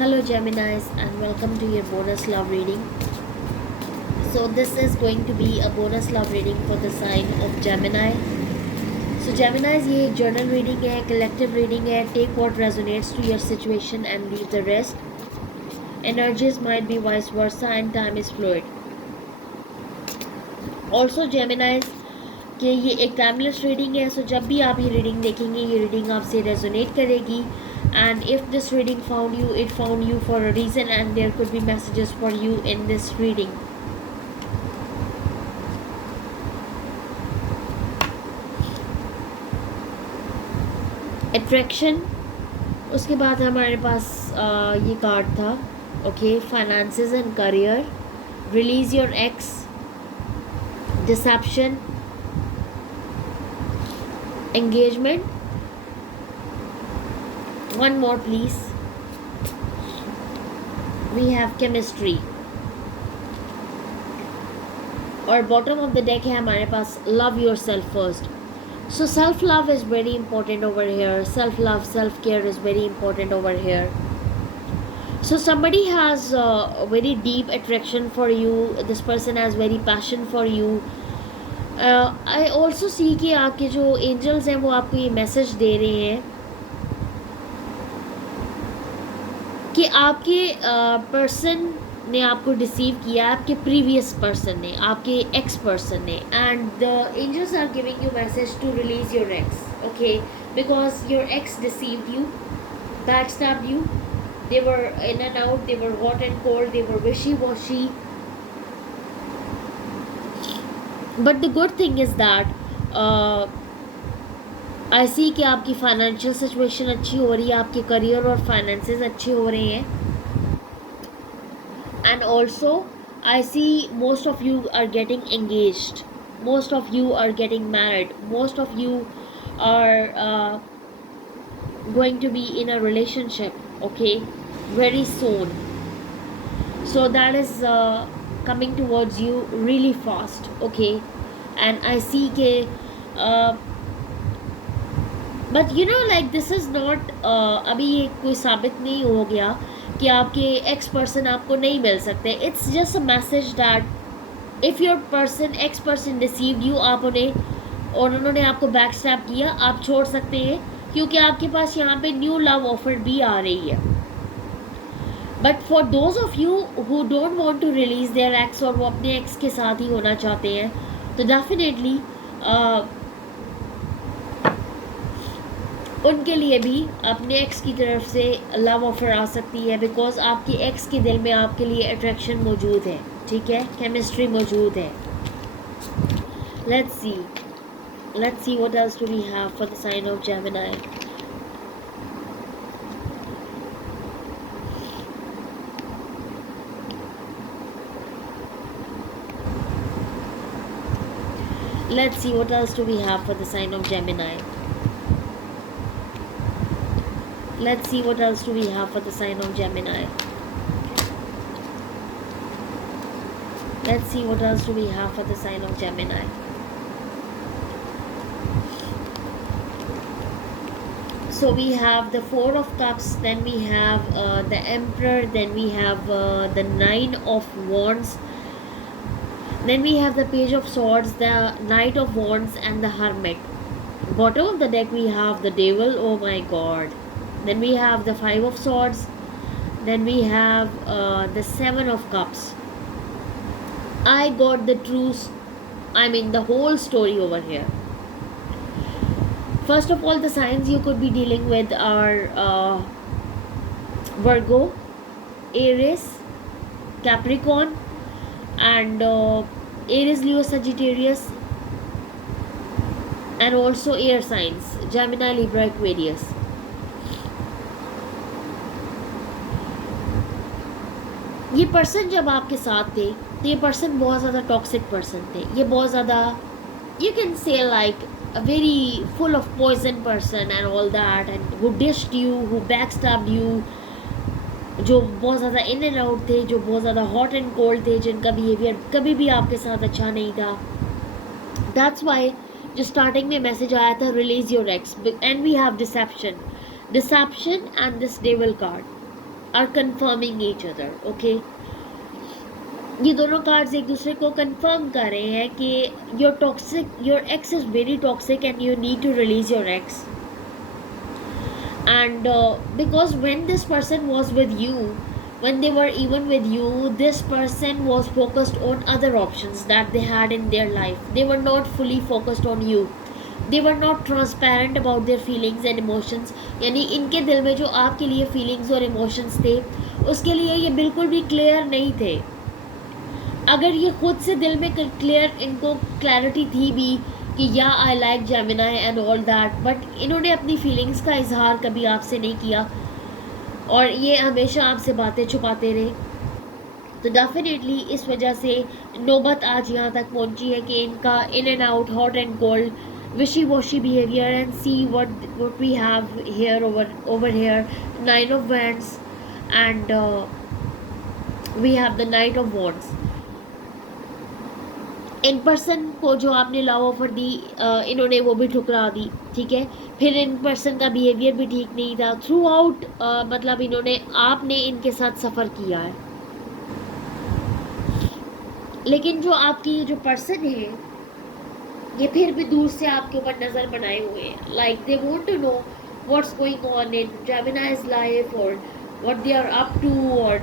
Hello Geminis and welcome to your bonus love reading. So this is going to be a bonus love reading for the sign of Gemini. So Geminis, ये एक journal reading है, collective reading है. Take what resonates to your situation and leave the rest. Energies might be vice versa and time is fluid. Also Geminis कि ये एक timeless reading है. सो जब भी आप ये रीडिंग देखेंगे ये रीडिंग आपसे रेजोनेट करेगी. And if this reading found you, it found you for a reason, and there could be messages for you in this reading. Attraction, उसके बाद हमारे पास ये कार्ड था. Okay, finances and career, release your ex, deception, engagement. One more please. We have chemistry. और bottom of the deck है हमारे पास love yourself first. So self love is very important over here. Self love, self care is very important over here. So somebody has a very deep attraction for you. This person has very passion for you. I also see कि आपके जो angels हैं वो आपको ये message दे रहे हैं कि आपके पर्सन ने आपको डिसीव किया, आपके प्रीवियस पर्सन ने, आपके एक्स पर्सन ने. And the angels are giving you message to release your ex. Okay, because your ex deceived you, backstabbed you. They were in and out, they were hot and cold, they were wishy-washy. But the good thing is that आई सी कि आपकी financial situation अच्छी हो रही है, आपके career और finances अच्छे हो रहे हैं. And also I see most of you are getting engaged, most of you are getting married, most of you are going to be in a relationship, okay, very soon. So that is coming towards you really fast, okay. And I see के but you know like this is not अभी ये कोई साबित नहीं हो गया कि आपके एक्स पर्सन आपको नहीं मिल सकते. It's just a message that if your person x person deceived you, आप उन्हें और उन्होंने आपको बैक स्टैप किया, आप छोड़ सकते हैं क्योंकि आपके पास यहाँ पे न्यू लव ऑफर भी आ रही है. But for those of you who don't want to release their ex और वो अपने एक्स के साथ ही होना चाहते हैं, तो डेफिनेटली उनके लिए भी अपने एक्स की तरफ से लव ऑफर आ सकती है. बिकॉज आपके एक्स के दिल में आपके लिए अट्रैक्शन मौजूद है, ठीक है, केमिस्ट्री मौजूद है. Let's see what else do we have for the sign of Gemini. Let's see what else do we have for the sign of Gemini. Let's see what else do we have for the sign of Gemini. Let's see what else do we have for the sign of Gemini. So we have the Four of Cups, then we have the Emperor, then we have the Nine of Wands. Then we have the Page of Swords, the Knight of Wands and the Hermit. Bottom of the deck we have the Devil, oh my god. Then we have the Five of Swords. Then we have the Seven of Cups. I got the the whole story over here. First of all, the signs you could be dealing with are Virgo, Aries, Capricorn, and Aries, Leo, Sagittarius, and also air signs Gemini, Libra, Aquarius. ये person जब आपके साथ थे तो ये person बहुत ज़्यादा toxic person थे. ये बहुत ज़्यादा, you can say like a very full of poison person and all that, and who dished you, who backstabbed you, जो बहुत ज़्यादा इन एंड आउट थे, जो बहुत ज़्यादा हॉट एंड कोल्ड थे, जिनका बिहेवियर कभी भी आपके साथ अच्छा नहीं था. दैट्स वाई जो स्टार्टिंग में मैसेज आया था release your ex. And we have deception, and this devil card. Are confirming each other, okay. ये दोनों कार्ड्स एक दूसरे को कंफर्म कर रहे हैं कि your toxic, your ex is very toxic and you need to release your ex. And because when this person was with you, when they were even with you, this person was focused on other options that they had in their life. They were not fully focused on you. They were not transparent about their feelings and emotions. यानी इनके दिल में जो आपके लिए feelings और emotions थे, उसके लिए ये बिल्कुल भी clear नहीं थे। अगर ये खुद से दिल में क्लियर, इनको क्लैरिटी थी भी कि या I like Gemini and all that, but इन्होंने अपनी फीलिंग्स का इजहार कभी आपसे नहीं किया और ये हमेशा आपसे बातें छुपाते रहे। तो डेफिनेटली इस वजह से नौबत आज यहाँ तक पहुँची है कि इनका in and out, hot and cold, wishy washy behavior, and see what we have here over here, nine of wands, and we have the knight of wands. In person को जो आपने लव ऑफर दी, इन्होंने वो भी ठुकरा दी, ठीक है। फिर इन पर्सन का बिहेवियर भी ठीक नहीं था थ्रू आउट, मतलब आपने इनके साथ सफ़र किया है। लेकिन जो आपकी जो पर्सन है, ये फिर भी दूर से आपके ऊपर नज़र बनाए हुए हैं, like they want to know what's going on in Gemini's life और what they are up to, और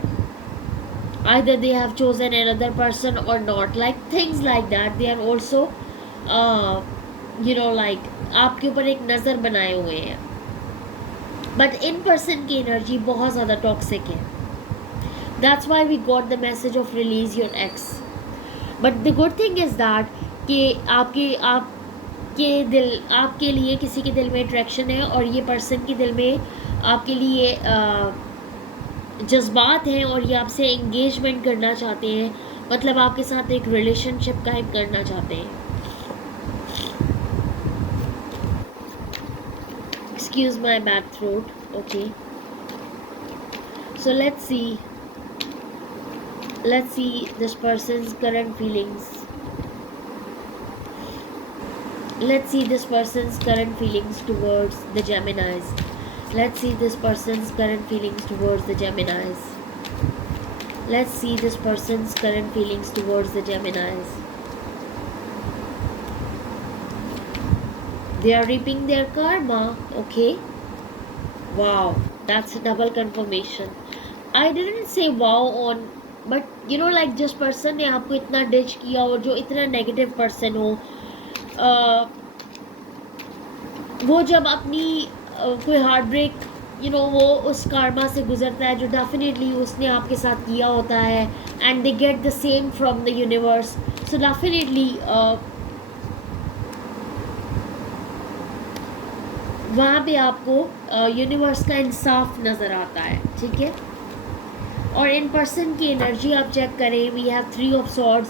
either they have chosen another person or not, like things like that. They are also like आपके ऊपर एक नज़र बनाए हुए हैं, but इन पर्सन की एनर्जी बहुत ज़्यादा टॉक्सिक है। That's why we got the message of release your ex. But the good thing is that कि आपके दिल, आपके लिए किसी के दिल में अट्रैक्शन है और ये पर्सन के दिल में आपके लिए जज्बात हैं और ये आपसे एंगेजमेंट करना चाहते हैं, मतलब आपके साथ एक रिलेशनशिप कायम करना चाहते हैं। Excuse my bad throat, okay. So let's see this person's current feelings. Let's see this person's current feelings towards the Geminis. Let's see this person's current feelings towards the Geminis. Let's see this person's current feelings towards the Geminis. They are reaping their karma, okay? Wow, that's a double confirmation. I didn't say wow on, but like जिस person ने आपको इतना ditch किया और जो इतना negative person हो, वो जब अपनी कोई हार्ट ब्रेक वो उस कार्मा से गुजरता है जो डेफिनेटली उसने आपके साथ किया होता है, and they get the same from the universe. So definitely वहाँ पे आपको यूनिवर्स का इंसाफ नज़र आता है, ठीक है। और इन पर्सन की एनर्जी आप चेक करें, we have 3 of swords,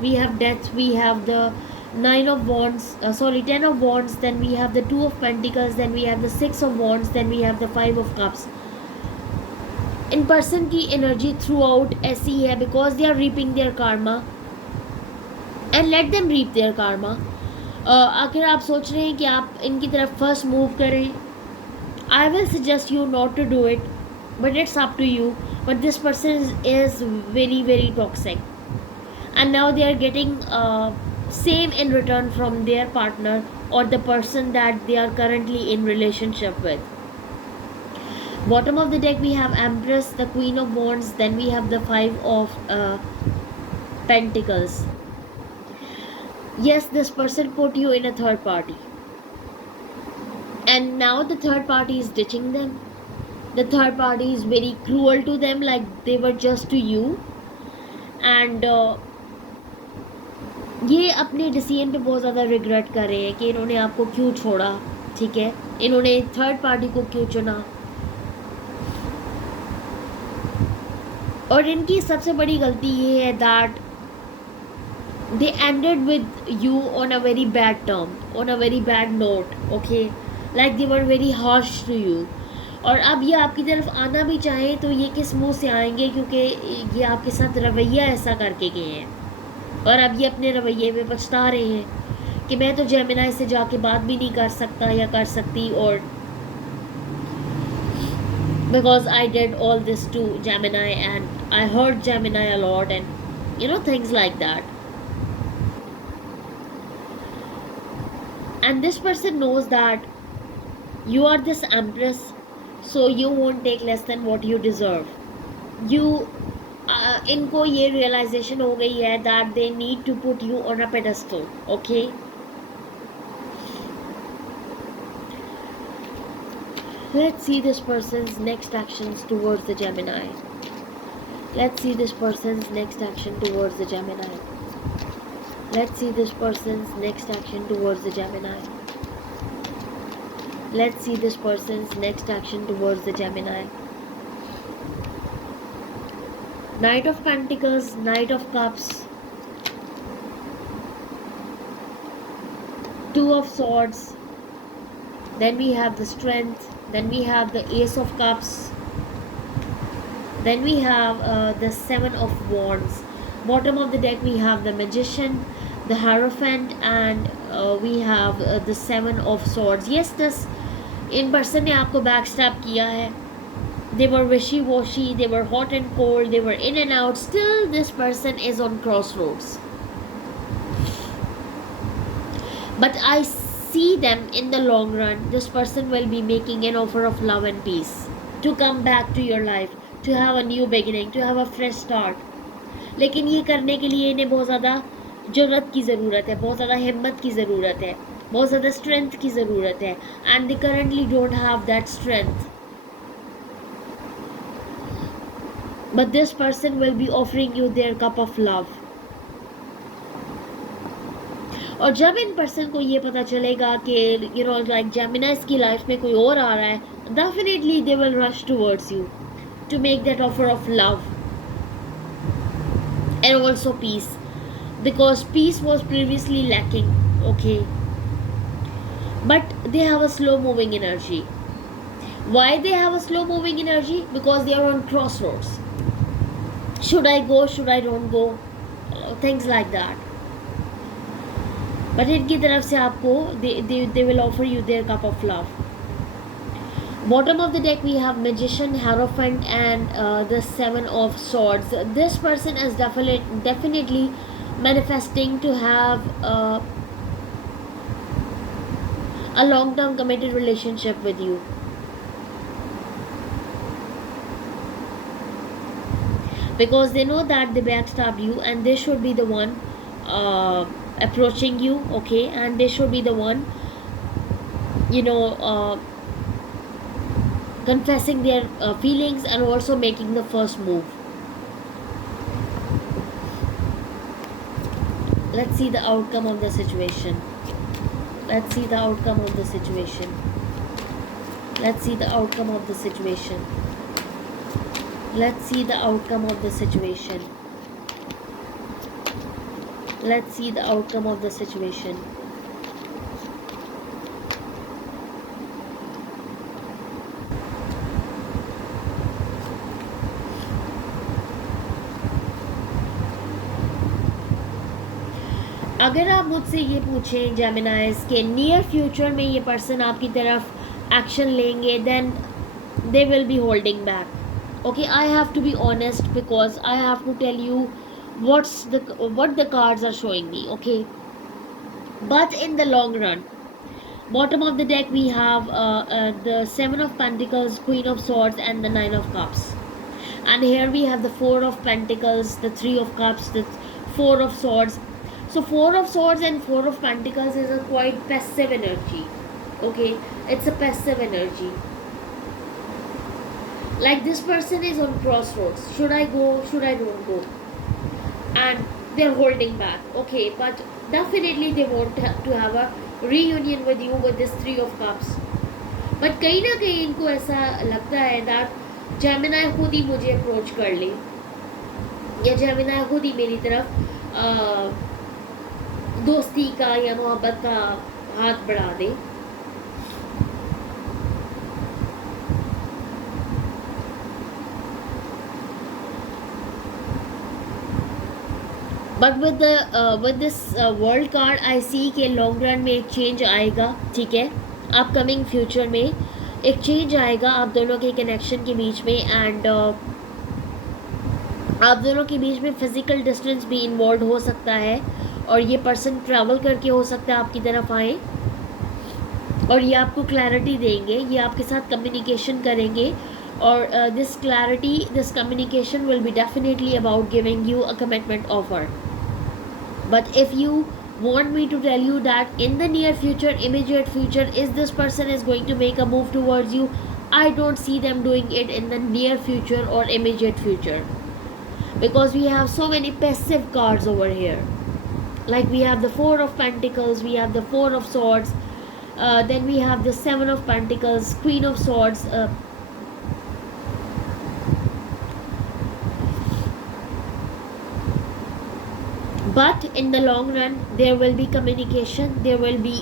we have death, we have the 9 of wands, 10 of wands, then we have the 2 of pentacles, then we have the 6 of wands, then we have the 5 of cups. इन person की energy throughout ऐसी है because they are reaping their karma, and let them reap their karma. अगर आप सोच रहे हैं कि आप इनकी तरफ फर्स्ट मूव करें, I will suggest you not to do it, but it's up to you. But this person is very very toxic and now they are getting same in return from their partner or the person that they are currently in relationship with. Bottom of the deck we have Empress, the Queen of Wands, then we have the 5 of Pentacles. Yes, this person put you in a third party, and now the third party is ditching them. The third party is very cruel to them, like they were just to you, and ये अपने decision पे बहुत ज़्यादा regret कर रहे हैं कि इन्होंने आपको क्यों छोड़ा, ठीक है, इन्होंने थर्ड पार्टी को क्यों चुना। और इनकी सबसे बड़ी गलती ये है that they ended with you on a very bad term, on a very bad note, okay, like they were very harsh to you. और अब ये आपकी तरफ आना भी चाहें तो ये किस मुँह से आएंगे, क्योंकि ये आपके साथ रवैया ऐसा करके गए हैं और अब ये अपने रवैये में पछता रहे हैं कि मैं तो जेमिनाई से जाके बात भी नहीं कर सकता या कर सकती। और because I did all this to Gemini and I hurt Gemini a lot, and things like that. And this person knows that you are this empress, so you won't take less than what you deserve. You इनको ये realization हो गई है that they need to put you on a pedestal. Okay, let's see this person's next actions towards the Gemini. Let's see this person's next action towards the Gemini. Let's see this person's next action towards the Gemini. Let's see this person's next action towards the Gemini. Knight of Pentacles, Knight of Cups, Two of Swords, then we have the Strength, then we have the Ace of Cups, then we have the Seven of Wands. Bottom of the deck we have the Magician, the Hierophant, and we have the Seven of Swords. Yes, this in person ने आपको backstab किया है. They were wishy-washy, they were hot and cold, they were in and out. Still, this person is on crossroads. But I see them in the long run. This person will be making an offer of love and peace to come back to your life, to have a new beginning, to have a fresh start. लेकिन ये करने के लिए इन्हें बहुत ज़्यादा जुर्रत की ज़रूरत है, बहुत ज़्यादा हिम्मत की ज़रूरत है, बहुत ज़्यादा स्ट्रेंथ की ज़रूरत है. And they currently don't have that strength. But this person will be offering you their cup of love. और जब इन पर्सन को ये पता चलेगा कि like Gemini's की लाइफ में कोई और आ रहा है, definitely they will rush towards you to make that offer of love and also peace, because peace was previously lacking. Okay, but they have a slow moving energy. Why they have a slow moving energy? Because they are on crossroads. Should I go, should I don't go, things like that. But इनकी तरफ से आपको they will offer you their cup of love. Bottom of the deck we have Magician, Hierophant, and the Seven of Swords. This person is definitely manifesting to have a long-term committed relationship with you. Because they know that they backstabbed you and they should be the one approaching you. Okay, and they should be the one confessing their feelings and also making the first move. Let's see the outcome of the situation. Let's see the outcome of the situation. Let's see the outcome of the situation. Let's see the outcome of the situation. Let's see the outcome of the situation. अगर आप मुझसे ये पूछें जेमिनाइज के near future में ये person आपकी तरफ एक्शन लेंगे, then they will be holding back. Okay, I have to be honest because I have to tell you what the cards are showing me. Okay, but in the long run, bottom of the deck we have the Seven of Pentacles, Queen of Swords, and the Nine of Cups. And here we have the Four of Pentacles, the Three of Cups, the Four of Swords. So Four of Swords and Four of Pentacles is a quite passive energy. Okay, it's a passive energy. Like this person is on crossroads. Should I go, should I don't go, and they're holding back. Okay, but definitely they want to have a reunion with you with this Three of Cups. But कहीं ना कहीं इनको ऐसा लगता है that Gemini खुद ही मुझे approach कर ले, या Gemini खुद ही मेरी तरफ दोस्ती का या मोहब्बत का हाथ बढ़ा दे. But with this world card I see के लॉन्ग रन में एक चेंज आएगा. ठीक है, अपकमिंग फ्यूचर में एक चेंज आएगा आप दोनों के कनेक्शन के बीच में, एंड आप दोनों के बीच में फिजिकल डिस्टेंस भी इन्वॉल्व हो सकता है, और ये पर्सन ट्रैवल करके हो सकता है आपकी तरफ आए, और ये आपको क्लैरिटी देंगे, ये आपके साथ कम्युनिकेशन करेंगे, और this clarity, this communication will be definitely about giving you a commitment offer. But if you want me to tell you that in the near future, immediate future, is this person is going to make a move towards you, I don't see them doing it in the near future or immediate future, because we have so many passive cards over here. Like we have the Four of Pentacles, we have the Four of Swords, then we have the Seven of Pentacles, Queen of Swords. But in the long run, there will be communication, there will be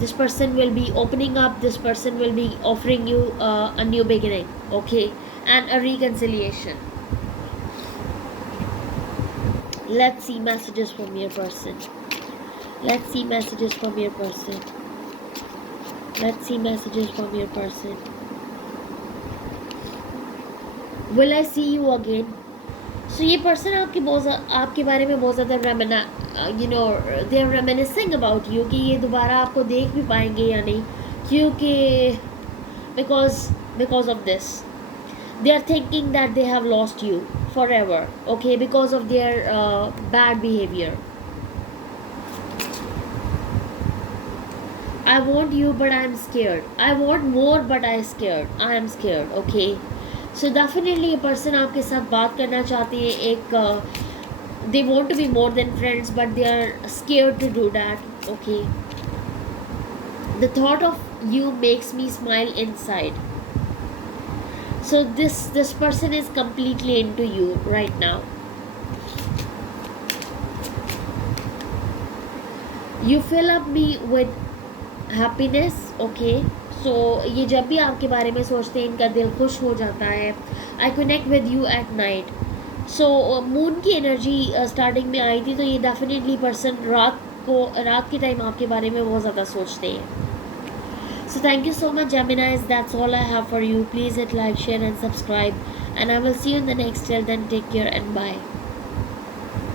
this person will be opening up, this person will be offering you a new beginning, okay, and a reconciliation. Let's see messages from your person. Let's see messages from your person. Let's see messages from your person. Will I see you again? So ये person आपके बारे में बहुत ज़्यादा they are reminiscing about you, कि ये दोबारा आपको देख भी पाएंगे या नहीं, क्योंकि because of this they are thinking that they have lost you forever, okay, because of their bad behaviour. I want you but I am scared. I want more but I am scared, okay. So definitely a person आपके साथ बात करना चाहते हैं, एक they want to be more than friends but they are scared to do that, okay. The thought of you makes me smile inside. So this person is completely into you right now. You fill up me with happiness, okay. So ये जब भी आपके बारे में सोचते हैं इनका दिल खुश हो जाता है. I connect with you at night. So moon की एनर्जी स्टार्टिंग में आई थी, तो ये डेफिनेटली पर्सन रात के टाइम आपके बारे में बहुत ज़्यादा सोचते हैं. So thank you so much Geminis, that's all I have for you. Please hit like, share and subscribe, and I will see you in the next. Till then take care and bye.